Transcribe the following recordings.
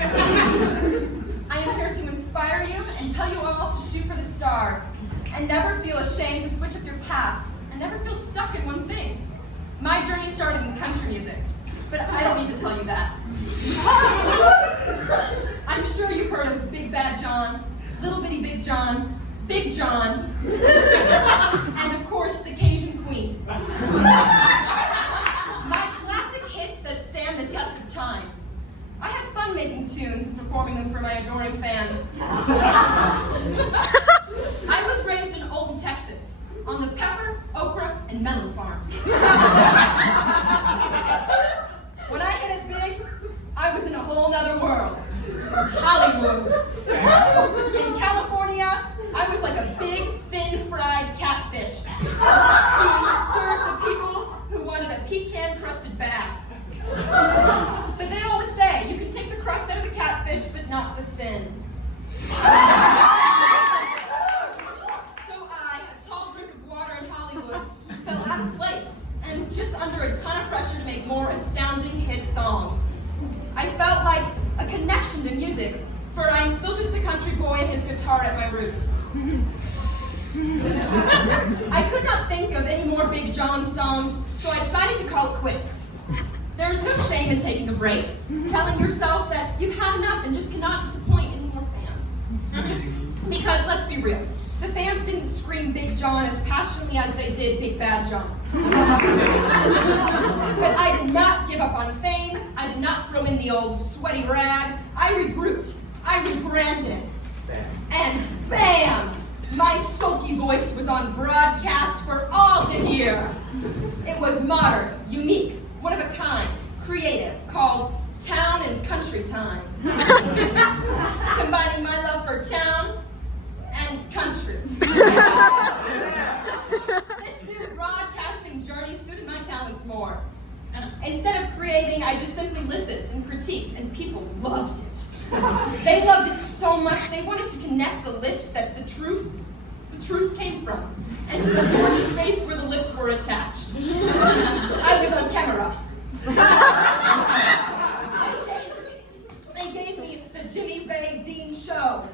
I am here to inspire you and tell you all to shoot for the stars and never feel ashamed to switch up your paths and never feel stuck in one thing. My journey started in country music, but I don't need to tell you that. I'm sure you've heard of Big Bad John, Little Bitty Big John, Big John, and of course the Cajun Queen. My classic hits that stand the test of time. I have fun making tunes and performing them for my adoring fans. I was raised in Olden, Texas, on the pepper, okra, and melon farms. When I hit it big, I was in a whole nother world. Hollywood. In California, I was like a big, thin, fried catfish being served to people who wanted a pecan-crusted bass. But they always say, you can take the crust out of the catfish, but not the fin. So I, a tall drink of water in Hollywood, fell out of place and just under a ton of pressure to make more astounding hit songs. I felt like a connection to music, for I'm still just a country boy and his guitar at my roots. I could not think of any more Big John songs, so I decided to call it quits. There's no shame in taking a break, telling yourself that you've had enough and just cannot disappoint any more fans. Because let's be real, the fans didn't scream Big John as passionately as they did Big Bad John. But I did not give up on fame. I did not throw in the old sweaty rag. I regrouped. I rebranded. And bam! My sulky voice was on broadcast for all to hear. It was modern, unique, one of a kind, creative, called Town and Country Time. Combining my love for town and country. This new broadcasting journey suited my talents more. Instead of creating, I just simply listened and critiqued, and people loved it. They loved it so much, they wanted to connect the lips that the truth came from, and to the gorgeous face where the lips were attached. I was on camera. They gave me the Magee-Dean show.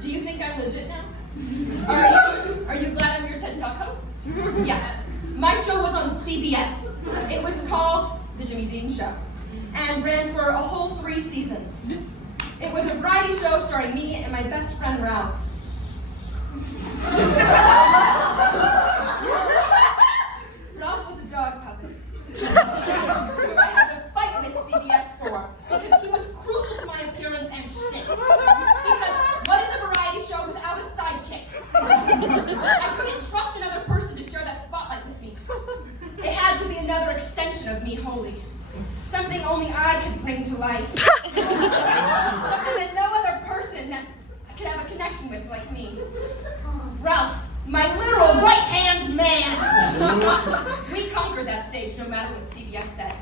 Do you think I'm legit now? Are you glad I'm your TED Talk host? Yes. My show was on CBS. It was called The Magee-Dean Show and ran for a whole 3 seasons. It was a variety show starring me and my best friend Ralph. Ralph was a dog puppet. I had to fight with CBS for because he was crucial to my appearance and shtick. Because what is a variety show without a sidekick? I couldn't trust another person to share that spotlight with me. It had to be another extension of me wholly. Something only I could bring to life. Something that no other person could have a connection with like me. Ralph, my literal right-hand man. We conquered that stage no matter what CBS said.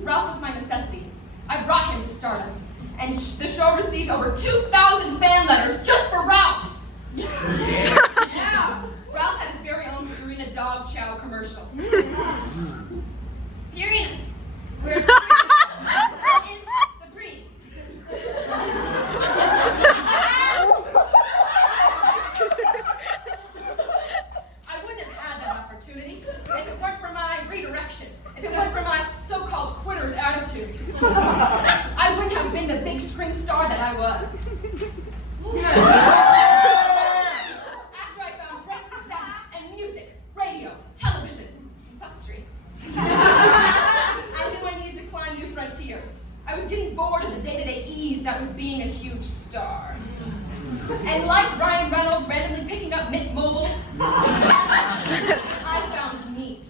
Ralph was my necessity. I brought him to stardom. And the show received over 2,000 fan letters just for Ralph. Yeah. Ralph had his very own Purina dog chow commercial. Purina, where is supreme. I wouldn't have had that opportunity if it weren't for my redirection, if it weren't for my so-called quitter's attitude. I wouldn't have been the big screen star that I was. After I found great success in music, radio, television, and puppetry, I knew I needed to climb new frontiers. I was getting bored of the day-to-day ease that was being a huge star. And like Ryan Reynolds randomly picking up Mint Mobile, I found meat.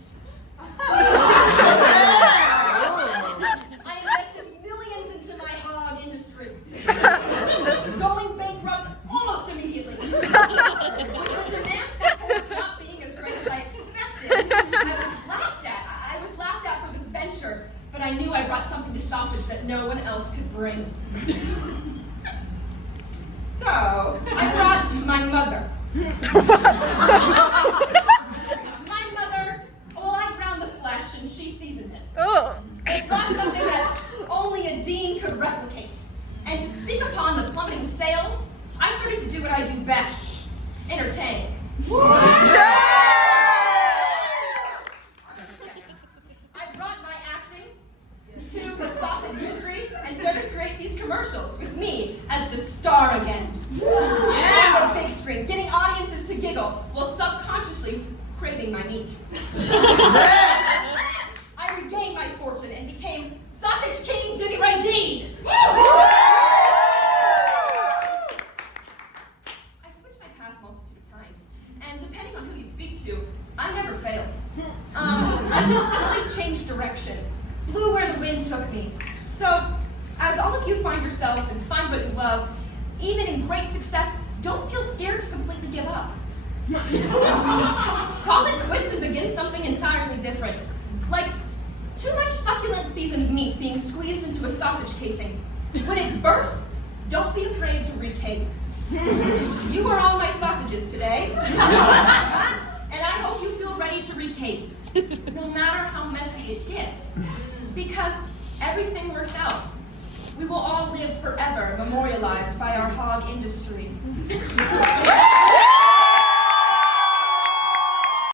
I invested millions into my hog industry, going bankrupt almost immediately. With the demand for pork not being as great as I expected, I was laughed at. I was laughed at for this venture, but I knew I brought something to sausage that no one else could bring. So, I brought my mother. My mother, well, I ground the flesh and she seasoned it. I brought something that only a dean could replicate. And to speak upon the plummeting sales, I started to do what I do best, entertain. I brought my acting to the sausage industry and started to create these commercials with me as the star again. On the big screen, getting audiences to giggle while subconsciously craving my meat. I regained my fortune and became Sausage King Jimmy Magee-Dean. I switched my path multitude of times, and depending on who you speak to, I never failed. I just simply changed directions, flew where the wind took me. So, as all of you find yourselves and find what you love, even in great success, don't feel scared to completely give up. Call it quits and begin something entirely different. Like too much succulent seasoned meat being squeezed into a sausage casing. When it bursts, don't be afraid to recase. You are all my sausages today. And I hope you feel ready to recase, no matter how messy it gets. Because everything works out. We will all live forever, memorialized by our hog industry.